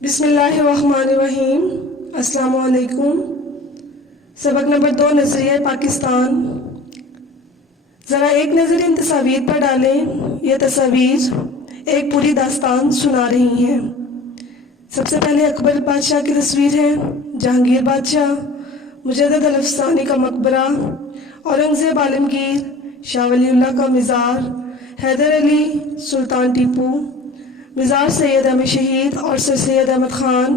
بسم اللہ الرحمن الرحیم۔ السلام علیکم۔ سبق نمبر 2، نظریہ پاکستان۔ ذرا ایک نظر ان تصاویر پر ڈالیں۔ یہ تصاویر ایک پوری داستان سنا رہی ہیں۔ سب سے پہلے اکبر بادشاہ کی تصویر ہے، جہانگیر بادشاہ، مجدد الافسانی کا مقبرہ، اورنگزیب عالمگیر، شاہ ولی اللہ کا مزار، حیدر علی، سلطان ٹیپو، مزار سید احمد شہید اور سر سید احمد خان،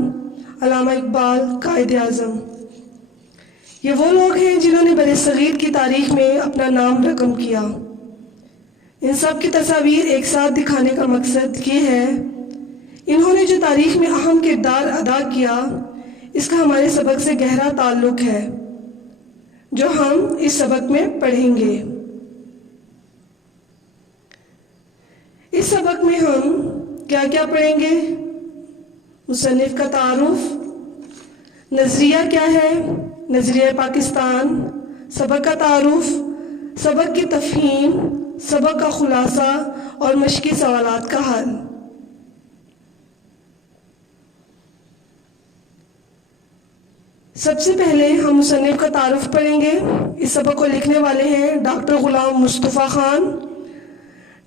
علامہ اقبال، قائد اعظم۔ یہ وہ لوگ ہیں جنہوں نے برصغیر کی تاریخ میں اپنا نام رقم کیا۔ ان سب کی تصاویر ایک ساتھ دکھانے کا مقصد یہ ہے، انہوں نے جو تاریخ میں اہم کردار ادا کیا، اس کا ہمارے سبق سے گہرا تعلق ہے، جو ہم اس سبق میں پڑھیں گے۔ اس سبق میں ہم کیا کیا پڑھیں گے؟ مصنف کا تعارف، نظریہ کیا ہے، نظریہ پاکستان، سبق کا تعارف، سبق کی تفہیم، سبق کا خلاصہ اور مشقی سوالات کا حل۔ سب سے پہلے ہم مصنف کا تعارف پڑھیں گے۔ اس سبق کو لکھنے والے ہیں ڈاکٹر غلام مصطفیٰ خان۔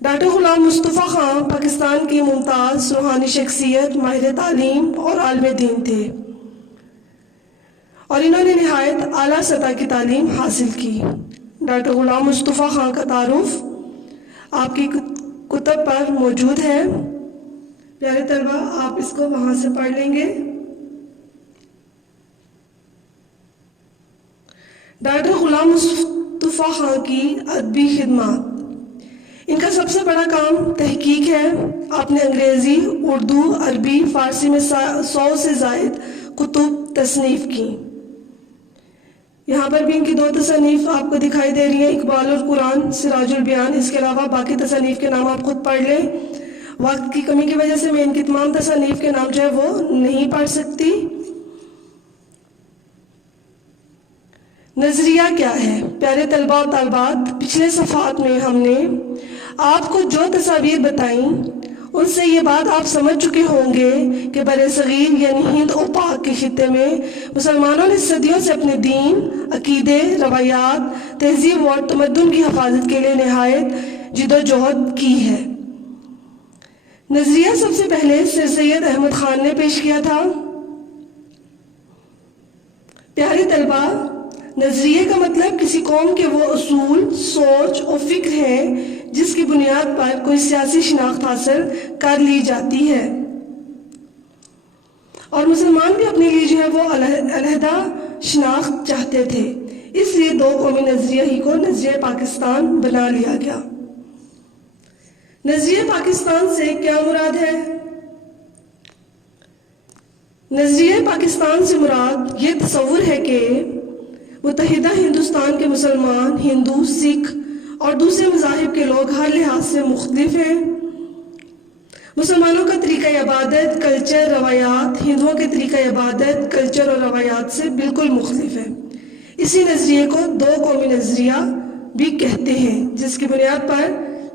ڈاکٹر غلام مصطفیٰ خان پاکستان کی ممتاز روحانی شخصیت، ماہر تعلیم اور عالم دین تھے، اور انہوں نے نہایت اعلیٰ سطح کی تعلیم حاصل کی۔ ڈاکٹر غلام مصطفیٰ خان کا تعارف آپ کی کتب پر موجود ہے۔ پیارے طلبہ، آپ اس کو وہاں سے پڑھ لیں گے۔ ڈاکٹر غلام مصطفیٰ خان کی ادبی خدمات، ان کا سب سے بڑا کام تحقیق ہے۔ آپ نے انگریزی، اردو، عربی، فارسی میں 100 سے زائد کتب تصنیف کی۔ یہاں پر بھی ان کی 2 تصنیف آپ کو دکھائی دے رہی ہیں، اقبال اور قرآن، سراج البیان۔ اس کے علاوہ باقی تصنیف کے نام آپ خود پڑھ لیں۔ وقت کی کمی کی وجہ سے میں ان کی تمام تصنیف کے نام جو ہے وہ نہیں پڑھ سکتی۔ نظریہ کیا ہے؟ پیارے طلبہ و طالبات، پچھلے صفحات میں ہم نے آپ کو جو تصاویر بتائیں، ان سے یہ بات آپ سمجھ چکے ہوں گے کہ برصغیر یعنی ہند و پاک کے خطے میں مسلمانوں نے صدیوں سے اپنے دین، عقیدے، روایات، تہذیب اور تمدن کی حفاظت کے لیے نہایت جدوجہد کی ہے۔ نظریہ سب سے پہلے سر سید احمد خان نے پیش کیا تھا۔ پیارے طلبہ، نظریے کا مطلب کسی قوم کے وہ اصول، سوچ اور فکر ہیں جس کی بنیاد پر کوئی سیاسی شناخت حاصل کر لی جاتی ہے، اور مسلمان بھی اپنے لیے جو ہے وہ علیحدہ شناخت چاہتے تھے۔ اس لیے 2 قومی نظریہ ہی کو نظریہ پاکستان بنا لیا گیا۔ نظریہ پاکستان سے کیا مراد ہے؟ نظریہ پاکستان سے مراد یہ تصور ہے کہ متحدہ ہندوستان کے مسلمان، ہندو، سکھ اور دوسرے مذاہب کے لوگ ہر لحاظ سے مختلف ہیں۔ مسلمانوں کا طریقہ عبادت، کلچر، روایات ہندوؤں کے طریقہ عبادت، کلچر اور روایات سے بالکل مختلف ہے۔ اسی نظریے کو 2 قومی نظریہ بھی کہتے ہیں، جس کی بنیاد پر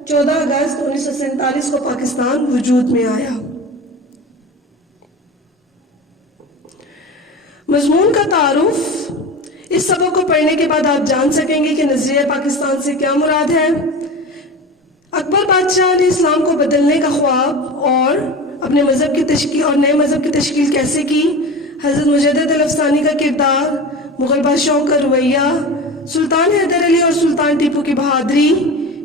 14 اگست 1947 کو پاکستان وجود میں آیا۔ مضمون کا تعارف، اس سبق کو پڑھنے کے بعد آپ جان سکیں گے کہ نظریہ پاکستان سے کیا مراد ہے۔ اکبر بادشاہ نے اسلام کو بدلنے کا خواب اور اپنے مذہب کی تشکیل اور نئے مذہب کی تشکیل کیسے کی، حضرت مجدد الافسانی کا کردار، مغل بادشاہوں کا رویہ، سلطان حیدر علی اور سلطان ٹیپو کی بہادری،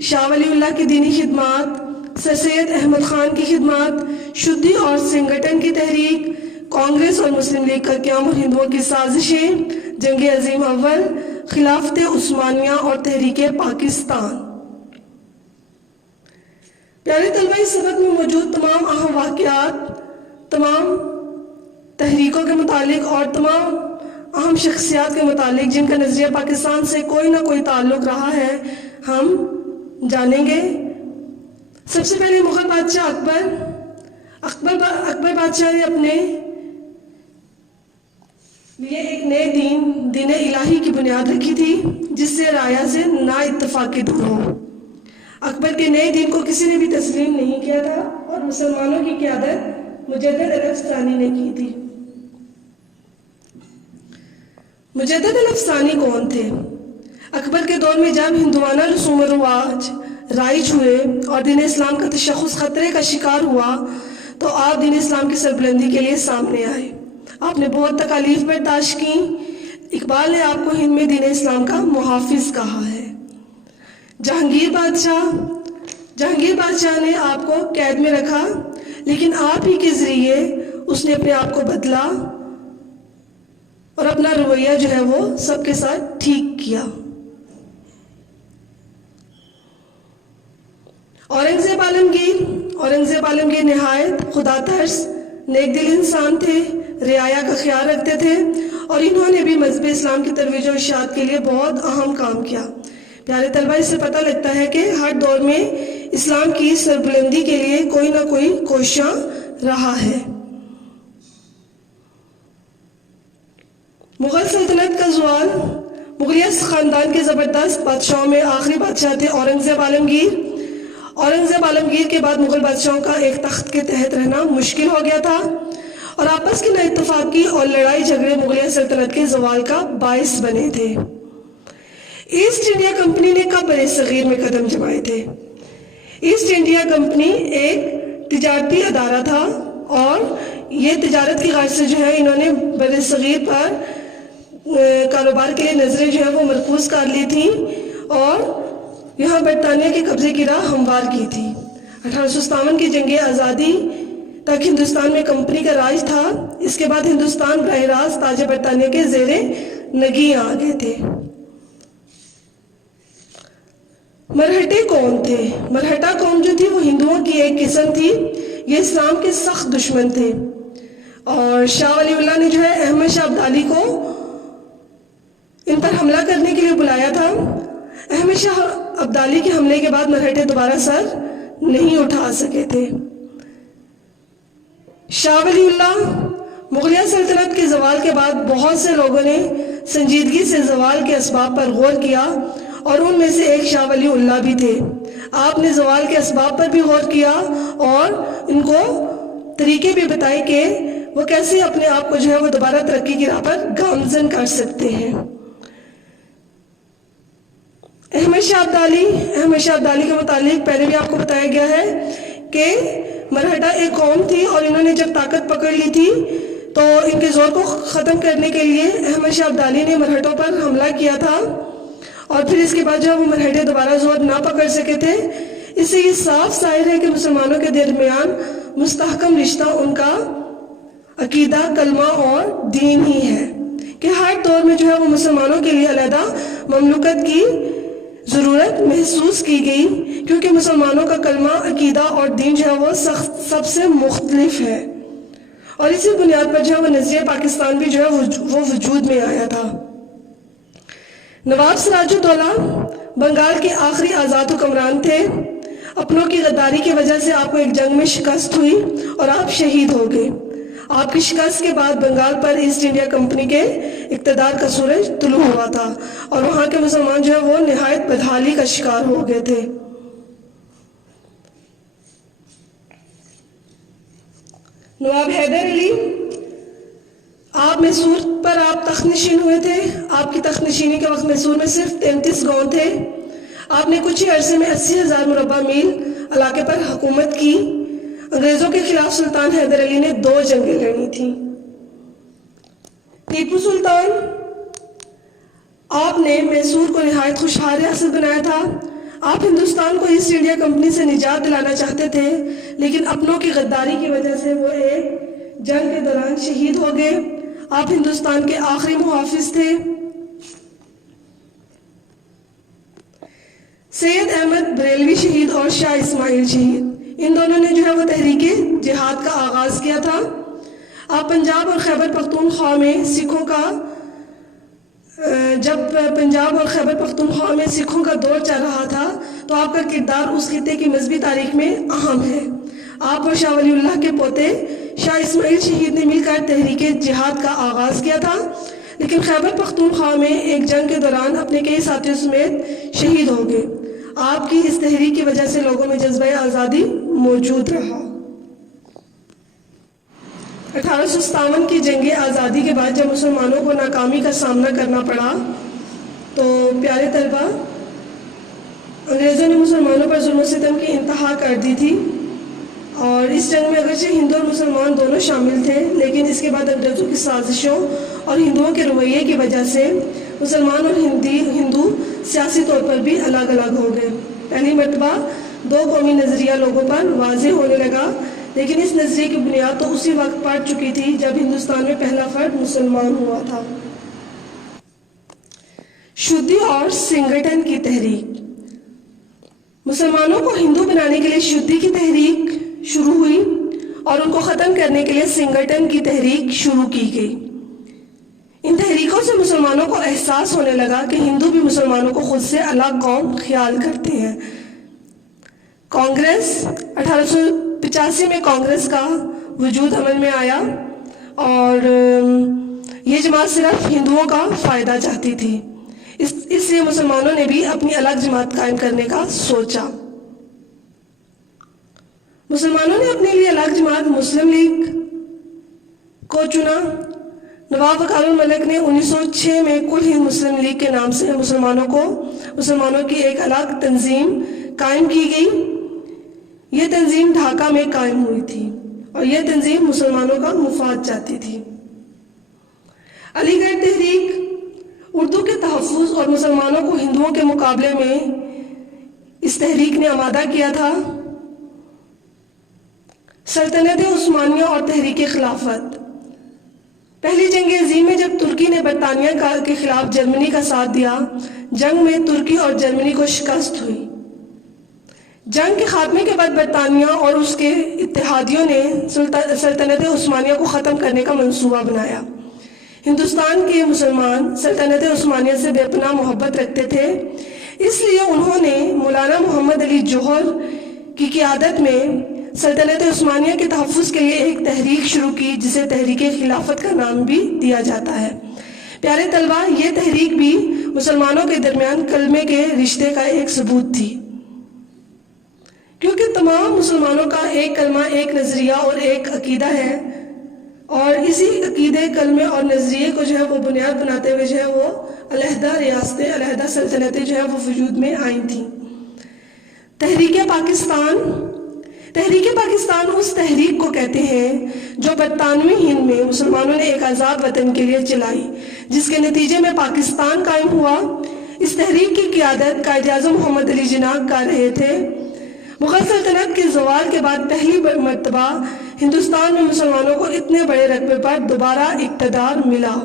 شاہ ولی اللہ کی دینی خدمات، سر سید احمد خان کی خدمات، شدھی اور سنگٹن کی تحریک، کانگریس اور مسلم لیگ کا قیام اور ہندوؤں کی سازشیں، جنگ عظیم اول، خلافت عثمانیہ اور تحریک پاکستان۔ پیارے طلبہ، اس سبق میں موجود تمام اہم واقعات، تمام تحریکوں کے متعلق اور تمام اہم شخصیات کے متعلق جن کا نظریہ پاکستان سے کوئی نہ کوئی تعلق رہا ہے، ہم جانیں گے۔ سب سے پہلے مغل بادشاہ اکبر بادشاہ نے اپنے لیے ایک نئے دین الہی کی بنیاد رکھی تھی، جس سے رایا سے نا اتفاقی دور ہو۔ اکبر کے نئے دین کو کسی نے بھی تسلیم نہیں کیا تھا، اور مسلمانوں کی قیادت مجدد الافسانی نے کی تھی۔ مجدد الافسانی کون تھے؟ اکبر کے دور میں جب ہندوانہ رسوم و رواج رائج ہوئے اور دین اسلام کا تشخص خطرے کا شکار ہوا تو آپ دین اسلام کی سربلندی کے لیے سامنے آئے۔ آپ نے بہت تکالیف برداشت کی۔ اقبال نے آپ کو ہند میں دین اسلام کا محافظ کہا ہے۔ جہانگیر بادشاہ نے آپ کو قید میں رکھا، لیکن آپ ہی کے ذریعے اس نے اپنے آپ کو بدلا اور اپنا رویہ جو ہے وہ سب کے ساتھ ٹھیک کیا۔ اورنگزیب عالمگیر نہایت خدا ترس نیک دل انسان تھے، رعایا کا خیال رکھتے تھے اور انہوں نے بھی مذہب اسلام کی ترویج و ارشاد کے لیے بہت اہم کام کیا۔ پیارے طلبہ، اس سے پتہ لگتا ہے کہ ہر دور میں اسلام کی سربلندی کے لیے کوئی نہ کوئی کوشاں رہا ہے۔ مغل سلطنت کا زوال، مغلیہ خاندان کے زبردست بادشاہوں میں آخری بادشاہ تھے اورنگزیب عالمگیر۔ اورنگزیب عالمگیر کے بعد مغل بادشاہوں کا ایک تخت کے تحت رہنا مشکل ہو گیا تھا اور آپس کی نا اتفاقی اور لڑائی جھگڑے مغلیہ سلطنت کے زوال کا باعث بنے تھے۔ ایسٹ انڈیا کمپنی نے کب بر صغیر میں قدم جمائے تھے؟ ایسٹ انڈیا کمپنی ایک تجارتی ادارہ تھا اور یہ تجارت کی غرض سے جو ہے انہوں نے بر صغیر پر کاروبار کے لیے نظریں جو ہے وہ مرکوز کر لی تھیں اور یہاں برطانیہ کے قبضے کی راہ ہموار کی تھی۔ 1857 کی جنگ آزادی تک ہندوستان میں کمپنی کا راج تھا۔ اس کے بعد ہندوستان براہ راست تاج برطانیہ کے زیر نگیں آ گئے تھے۔ مرہٹے کون تھے؟ مرہٹا قوم جو تھی وہ ہندوؤں کی ایک قسم تھی۔ یہ اسلام کے سخت دشمن تھے اور شاہ ولی اللہ نے جو ہے احمد شاہ ابدالی کو ان پر حملہ کرنے کے لیے بلایا تھا۔ احمد شاہ ابدالی کے حملے کے بعد مرہٹے دوبارہ سر نہیں اٹھا سکے تھے۔ شاہ ولی اللہ، مغلیہ سلطنت کے زوال کے بعد بہت سے لوگوں نے سنجیدگی سے زوال کے اسباب پر غور کیا اور ان میں سے ایک شاہ ولی اللہ بھی تھے۔ آپ نے زوال کے اسباب پر بھی غور کیا اور ان کو طریقے بھی بتائے کہ وہ کیسے اپنے آپ کو جو ہے وہ دوبارہ ترقی کی راہ پر گامزن کر سکتے ہیں۔ احمد شاہ ابدالی کے متعلق پہلے بھی آپ کو بتایا گیا ہے کہ مرہٹا ایک قوم تھی اور انہوں نے جب طاقت پکڑ لی تھی تو ان کے زور کو ختم کرنے کے لیے احمد شاہ ابدالی نے مرہٹوں پر حملہ کیا تھا اور پھر اس کے بعد جو وہ مرہٹے دوبارہ زور نہ پکڑ سکے تھے۔ اس سے یہ صاف ظاہر ہے کہ مسلمانوں کے درمیان مستحکم رشتہ ان کا عقیدہ، کلمہ اور دین ہی ہے کہ ہر دور میں جو ہے وہ مسلمانوں کے لیے علیحدہ مملکت کی ضرورت محسوس کی گئی کیونکہ مسلمانوں کا کلمہ، عقیدہ اور دین جو ہے وہ سب سے مختلف ہے اور اسی بنیاد پر جو ہے وہ نظریہ پاکستان بھی جو ہے وہ وجود میں آیا تھا۔ نواب سراج الدولہ بنگال کے آخری آزاد حکمران تھے۔ اپنوں کی غداری کی وجہ سے آپ کو ایک جنگ میں شکست ہوئی اور آپ شہید ہو گئے۔ آپ کی شکست کے بعد بنگال پر ایسٹ انڈیا کمپنی کے اقتدار کا سورج طلوع ہوا تھا اور وہاں کے مسلمان جو ہے وہ نہایت بدحالی کا شکار ہو گئے تھے۔ نواب حیدر علی، آپ میسور پر آپ تخت نشین ہوئے تھے۔ آپ کی تخت نشینی کے وقت میسور میں صرف 33 گاؤں تھے۔ آپ نے کچھ ہی عرصے میں 80,000 مربع میل علاقے پر حکومت کی۔ انگریزوں کے خلاف سلطان حیدر علی نے 2 جنگیں لڑی تھیں۔ ٹیپو سلطان، آپ نے میسور کو نہایت خوشحال ریاست بنایا تھا۔ آپ ہندوستان کو ایسٹ انڈیا کمپنی سے نجات دلانا چاہتے تھے لیکن اپنوں کی غداری کی وجہ سے وہ ایک جنگ کے دوران شہید ہو گئے۔ آپ ہندوستان کے آخری محافظ تھے۔ سید احمد بریلوی شہید اور شاہ اسماعیل شہید، ان دونوں نے جو ہے وہ تحریک جہاد کا آغاز کیا تھا۔ آپ پنجاب اور خیبر پختونخوا میں سکھوں کا جب پنجاب اور خیبر پختونخوا میں سکھوں کا دور چل رہا تھا تو آپ کا کردار اس خطے کی مذہبی تاریخ میں اہم ہے۔ آپ اور شاہ ولی اللہ کے پوتے شاہ اسماعیل شہید نے مل کر تحریک جہاد کا آغاز کیا تھا لیکن خیبر پختونخوا میں ایک جنگ کے دوران اپنے کئی ساتھیوں سمیت شہید ہو گئے۔ آپ کی اس تحریک کی وجہ سے لوگوں میں جذبہ آزادی موجود رہا۔ 1857 کی جنگ آزادی کے بعد جب مسلمانوں کو ناکامی کا سامنا کرنا پڑا تو پیارے طلبہ، انگریزوں نے مسلمانوں پر ظلم و ستم کی انتہا کر دی تھی، اور اس جنگ میں اگرچہ ہندو اور مسلمان دونوں شامل تھے، لیکن اس کے بعد انگریزوں کی سازشوں اور ہندوؤں کے رویے کی وجہ سے مسلمان اور ہندو سیاسی طور پر بھی الگ الگ ہو گئے۔ پہلی مرتبہ دو قومی نظریہ لوگوں پر واضح ہونے لگا، لیکن اس نظریے کی بنیاد تو اسی وقت پڑ چکی تھی جب ہندوستان میں پہلا فرد مسلمان ہوا تھا۔ شدھی اور سنگٹن کی تحریک۔ مسلمانوں کو ہندو بنانے کے لیے شدھی کی تحریک شروع ہوئی اور ان کو ختم کرنے کے لیے سنگٹن کی تحریک شروع کی گئی۔ ان تحریکوں سے مسلمانوں کو احساس ہونے لگا کہ ہندو بھی مسلمانوں کو خود سے الگ قوم خیال کرتے ہیں۔ کانگریس 1885 میں کانگریس کا وجود عمل میں آیا، اور یہ جماعت صرف ہندوؤں کا فائدہ چاہتی تھی، اس لیے مسلمانوں نے بھی اپنی الگ جماعت قائم کرنے کا سوچا۔ مسلمانوں نے اپنے لیے الگ جماعت مسلم لیگ کو چنا۔ نواب وقار الملک نے 1906 میں کل ہند مسلم لیگ کے نام سے مسلمانوں کی ایک الگ تنظیم قائم کی گئی۔ یہ تنظیم ڈھاکہ میں قائم ہوئی تھی اور یہ تنظیم مسلمانوں کا مفاد چاہتی تھی۔ علی گڑھ تحریک اردو کے تحفظ اور مسلمانوں کو ہندوؤں کے مقابلے میں اس تحریک نے آمادہ کیا تھا۔ سلطنت عثمانیہ اور تحریک خلافت۔ پہلی جنگ عظیم میں جب ترکی نے برطانیہ کے خلاف جرمنی کا ساتھ دیا، جنگ میں ترکی اور جرمنی کو شکست ہوئی۔ جنگ کے خاتمے کے بعد برطانیہ اور اس کے اتحادیوں نے سلطنت عثمانیہ کو ختم کرنے کا منصوبہ بنایا۔ ہندوستان کے مسلمان سلطنت عثمانیہ سے بے پناہ محبت رکھتے تھے، اس لیے انہوں نے مولانا محمد علی جوہر کی قیادت میں سلطنت عثمانیہ کے تحفظ کے لیے ایک تحریک شروع کی، جسے تحریک خلافت کا نام بھی دیا جاتا ہے۔ پیارے طلبہ، یہ تحریک بھی مسلمانوں کے درمیان کلمے کے رشتے کا ایک ثبوت تھی، کیونکہ تمام مسلمانوں کا ایک کلمہ، ایک نظریہ اور ایک عقیدہ ہے، اور اسی عقیدے، کلمے اور نظریے کو جو ہے وہ بنیاد بناتے ہوئے جو ہے وہ علیحدہ ریاستیں، علیحدہ سلطنتیں جو ہے وہ وجود میں آئی تھیں۔ تحریک پاکستان اس تحریک کو کہتے ہیں جو برطانوی ہند میں مسلمانوں نے ایک آزاد وطن کے لیے چلائی، جس کے نتیجے میں پاکستان قائم ہوا۔ اس تحریک کی قیادت قائد اعظم محمد علی جناح کر رہے تھے۔ مغل سلطنت کے زوال کے بعد پہلی مرتبہ ہندوستان میں مسلمانوں کو اتنے بڑے رقبے پر دوبارہ اقتدار ملا۔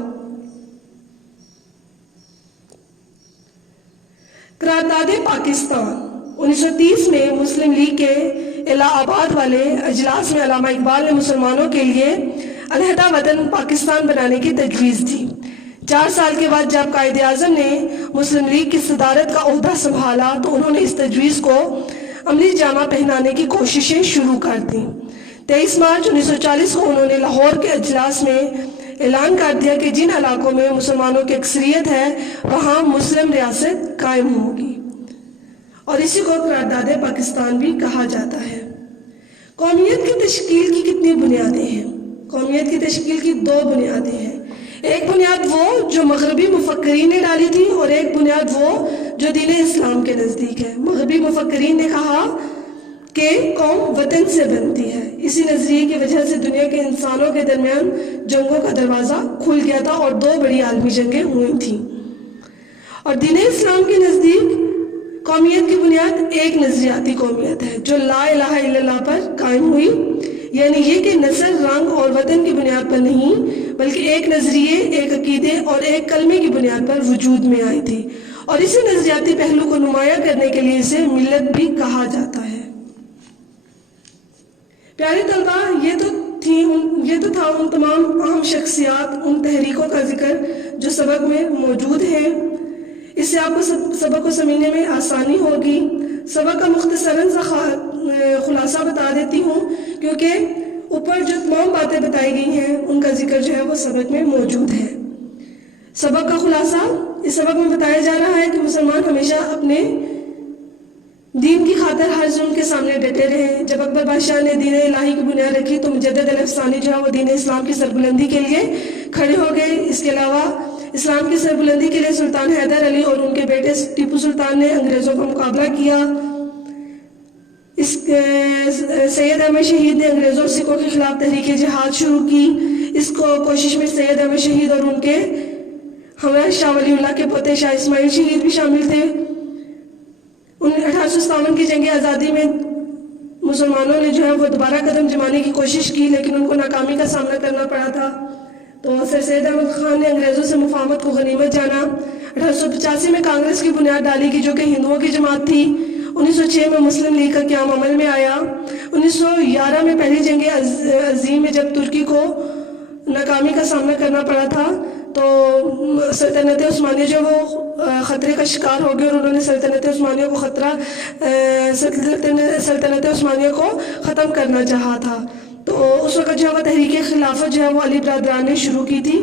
قرارداد پاکستان 1930 میں مسلم لیگ کے الہ آباد والے اجلاس میں علامہ اقبال نے مسلمانوں کے لیے علیحدہ وطن پاکستان بنانے کی تجویز دی۔ 4 سال کے بعد جب قائد اعظم نے مسلم لیگ کی صدارت کا عہدہ سنبھالا تو انہوں نے اس تجویز کو عملی جامہ پہنانے کی کوششیں شروع کر دیں۔ 23 مارچ 1940 کو انہوں نے لاہور کے اجلاس میں اعلان کر دیا کہ جن علاقوں میں مسلمانوں کی اکثریت ہے وہاں مسلم ریاست قائم ہوگی، اور اسی کو قرارداد پاکستان بھی کہا جاتا ہے۔ قومیت کی تشکیل کی کتنی بنیادیں ہیں؟ قومیت کی تشکیل کی 2 بنیادیں ہیں۔ ایک بنیاد وہ جو مغربی مفکرین نے ڈالی تھی، اور ایک بنیاد وہ جو دین اسلام کے نزدیک ہے۔ مغربی مفکرین نے کہا کہ قوم وطن سے بنتی ہے۔ اسی نظریے کی وجہ سے دنیا کے انسانوں کے درمیان جنگوں کا دروازہ کھل گیا تھا اور 2 بڑی عالمی جنگیں ہوئی تھیں۔ اور دین اسلام کے نزدیک قومیت کی بنیاد ایک نظریاتی قومیت ہے جو لا الہ الا اللہ پر قائم ہوئی، یعنی یہ کہ نسل، رنگ اور وطن کی بنیاد پر نہیں بلکہ ایک نظریے، ایک عقیدے اور ایک کلمے کی بنیاد پر وجود میں آئی تھی، اور اسی نظریاتی پہلو کو نمایاں کرنے کے لیے اسے ملت بھی کہا جاتا ہے۔ پیارے طلبہ، یہ تو تھا ان تمام اہم شخصیات، ان تحریکوں کا ذکر جو سبق میں موجود ہیں۔ اس سے آپ کو سبق کو سمجھنے میں آسانی ہوگی۔ سبق کا مختصراً سا خلاصہ بتا دیتی ہوں، کیونکہ اوپر جو تمام باتیں بتائی گئی ہیں ان کا ذکر جو ہے وہ سبق میں موجود ہے۔ سبق کا خلاصہ اس سبق میں بتایا جا رہا ہے کہ مسلمان ہمیشہ اپنے دین کی خاطر ہر ظلم کے سامنے ڈٹے رہے۔ جب اکبر بادشاہ نے دین الہی کی بنیاد رکھی تو مجدد الافسانی جو ہے وہ دین اسلام کی سربلندی کے لیے کھڑے ہو گئے۔ اس کے علاوہ اسلام کی سربلندی کے لیے سلطان حیدر علی اور ان کے بیٹے ٹیپو سلطان نے انگریزوں کا مقابلہ کیا۔ سید احمد شہید نے انگریزوں اور سکھوں کے خلاف تحریک جہاد شروع کی۔ اس کوشش میں سید احمد شہید اور ان کے ہمراہ شاہ ولی اللہ کے پوتے شاہ اسماعیل شہید بھی شامل تھے۔ 1857 کی جنگ آزادی میں مسلمانوں نے جو ہے وہ دوبارہ قدم جمانے کی کوشش کی، لیکن ان کو ناکامی کا سامنا کرنا پڑا تھا۔ تو سر سید احمد خان نے انگریزوں سے مفاہمت کو غنیمت جانا۔ 1885 میں کانگریس کی بنیاد ڈالی گئی جو کہ ہندوؤں کی جماعت تھی۔ 1906 میں مسلم لیگ کا قیام عمل میں آیا۔ 1911 میں پہلی جنگ عظیم میں جب ترکی کو ناکامی کا سامنا کرنا پڑا تھا تو سلطنت عثمانیہ جو وہ خطرے کا شکار ہو گئے اور انہوں نے سلطنت عثمانیہ کو ختم کرنا چاہا تھا۔ تو اس وقت جو ہے وہ تحریک خلافت جو ہے وہ علی برادران نے شروع کی تھی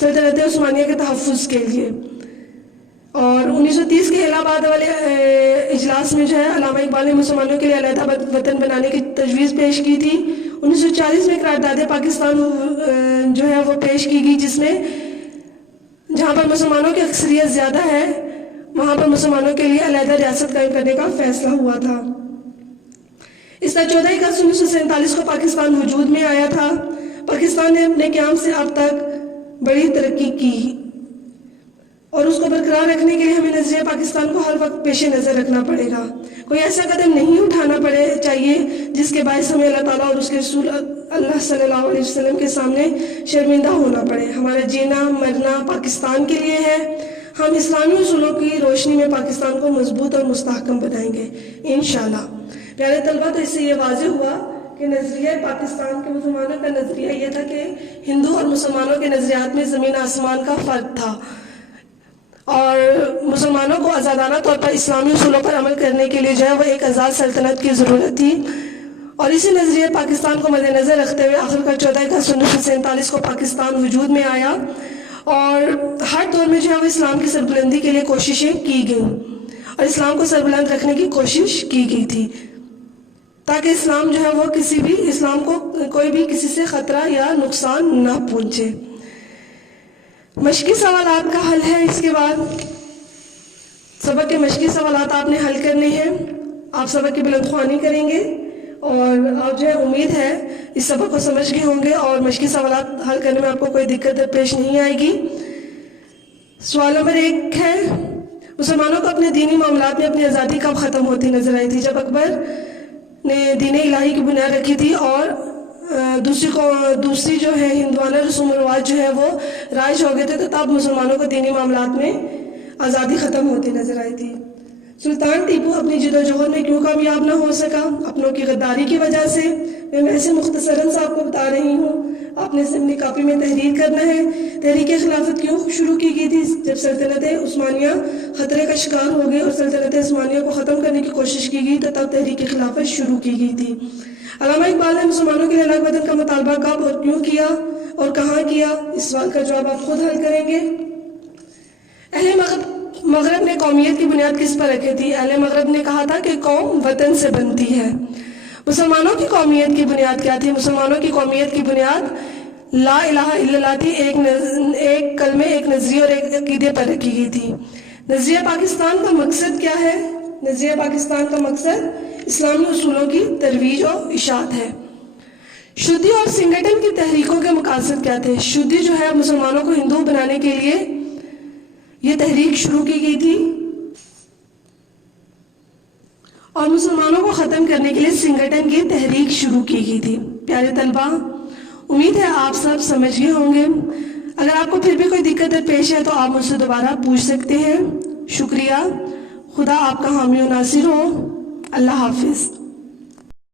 سلطنت عثمانیہ کے تحفظ کے لیے۔ اور 1930 کے الہ آباد والے اجلاس میں جو ہے علامہ اقبال نے مسلمانوں کے لیے علیحدہ وطن بنانے کی تجویز پیش کی تھی۔ 1940 میں قرارداد پاکستان جو ہے وہ پیش کی گئی، جس میں جہاں پر مسلمانوں کی اکثریت زیادہ ہے وہاں پر مسلمانوں کے لیے علیحدہ ریاست قائم کرنے کا فیصلہ ہوا تھا۔ اس طرح 14 اگست 1947 کو پاکستان وجود میں آیا تھا۔ پاکستان نے اپنے قیام سے اب تک بڑی ترقی کی اور اس کو برقرار رکھنے کے لیے ہمیں نظریہ پاکستان کو ہر وقت پیش نظر رکھنا پڑے گا۔ کوئی ایسا قدم نہیں اٹھانا چاہیے جس کے باعث ہمیں اللہ تعالیٰ اور اس کے رسول اللہ صلی اللہ علیہ وسلم کے سامنے شرمندہ ہونا پڑے۔ ہمارا جینا مرنا پاکستان کے لیے ہے۔ ہم اسلامی اصولوں کی روشنی میں پاکستان کو مضبوط اور مستحکم بنائیں گے انشاءاللہ۔ پیارے طلبہ، تو اس سے یہ واضح ہوا کہ نظریہ پاکستان کے مسلمانوں کا نظریہ یہ تھا کہ ہندو اور مسلمانوں کے نظریات میں زمین آسمان کا فرق تھا اور مسلمانوں کو آزادانہ طور پر اسلامی اصولوں پر عمل کرنے کے لیے جو ہے وہ ایک آزاد سلطنت کی ضرورت تھی۔ اور اسی نظریہ پاکستان کو مد نظر رکھتے ہوئے آخرکار 14 اگست 1947 کو پاکستان وجود میں آیا اور ہر دور میں جو ہے وہ اسلام کی سربلندی کے لیے کوششیں کی گئیں اور اسلام کو سربلند رکھنے کی کوشش کی گئی تھی تاکہ اسلام جو ہے وہ اسلام کو کوئی بھی کسی سے خطرہ یا نقصان نہ پہنچے۔ مشقی سوالات کا حل ہے۔ اس کے بعد سبق کے مشقی سوالات آپ نے حل کرنے ہیں۔ آپ سبق کی بلند خوانی کریں گے اور آپ جو ہے امید ہے اس سبق کو سمجھ گئے ہوں گے اور مشقی سوالات حل کرنے میں آپ کو کوئی دقت پیش نہیں آئے گی۔ سوال نمبر 1 ہے، مسلمانوں کو اپنے دینی معاملات میں اپنی آزادی کب ختم ہوتی نظر آئی تھی؟ جب اکبر نے دین الہی کی بنیاد رکھی تھی اور دوسری جو ہے ہندوانہ رسوم و رواج جو ہے وہ رائج ہو گئے تھے، تو تب مسلمانوں کو دینی معاملات میں آزادی ختم ہوتی نظر آئی تھی۔ سلطان ٹیپو اپنی جدوجہد میں کیوں کامیاب نہ ہو سکا؟ اپنوں کی غداری کی وجہ سے۔ میں ایسے مختصراً سے آپ کو بتا رہی ہوں، آپ نے اپنی کاپی میں تحریر کرنا ہے۔ تحریک خلافت کیوں شروع کی گئی تھی؟ جب سلطنت عثمانیہ خطرے کا شکار ہو گئی اور سلطنت عثمانیہ کو ختم کرنے کی کوشش کی گئی تو تب تحریک خلافت شروع کی گئی تھی۔ علامہ اقبال نے مسلمانوں کے لیے الگ وطن کا مطالبہ کب اور کیوں کیا اور کہاں کیا؟ اس سوال کا جواب آپ خود حل کریں گے۔ اہل مغرب نے قومیت کی بنیاد کس پر رکھی تھی؟ اہل مغرب نے کہا تھا کہ قوم وطن سے بنتی ہے۔ مسلمانوں کی قومیت کی بنیاد کیا تھی؟ مسلمانوں کی قومیت کی بنیاد لا الہ الا اللہ تھی، ایک کلمے، ایک نظریے اور ایک عقیدے پر رکھی گئی تھی۔ نظریہ پاکستان کا مقصد کیا ہے؟ نظریہ پاکستان کا مقصد اسلامی اصولوں کی ترویج اور اشاعت ہے۔ شدی اور سنگٹن کی تحریکوں کے مقاصد کیا تھے؟ شدی جو ہے مسلمانوں کو ہندو بنانے کے لیے یہ تحریک شروع کی گئی تھی اور مسلمانوں کو ختم کرنے کے لیے سنگٹن کی تحریک شروع کی گئی تھی۔ پیارے طلبہ، امید ہے آپ سب سمجھ گئے ہوں گے۔ اگر آپ کو پھر بھی کوئی دقت پیش ہے تو آپ مجھ سے دوبارہ پوچھ سکتے ہیں۔ شکریہ۔ خدا آپ کا حامی و ناصر ہو۔ اللہ حافظ۔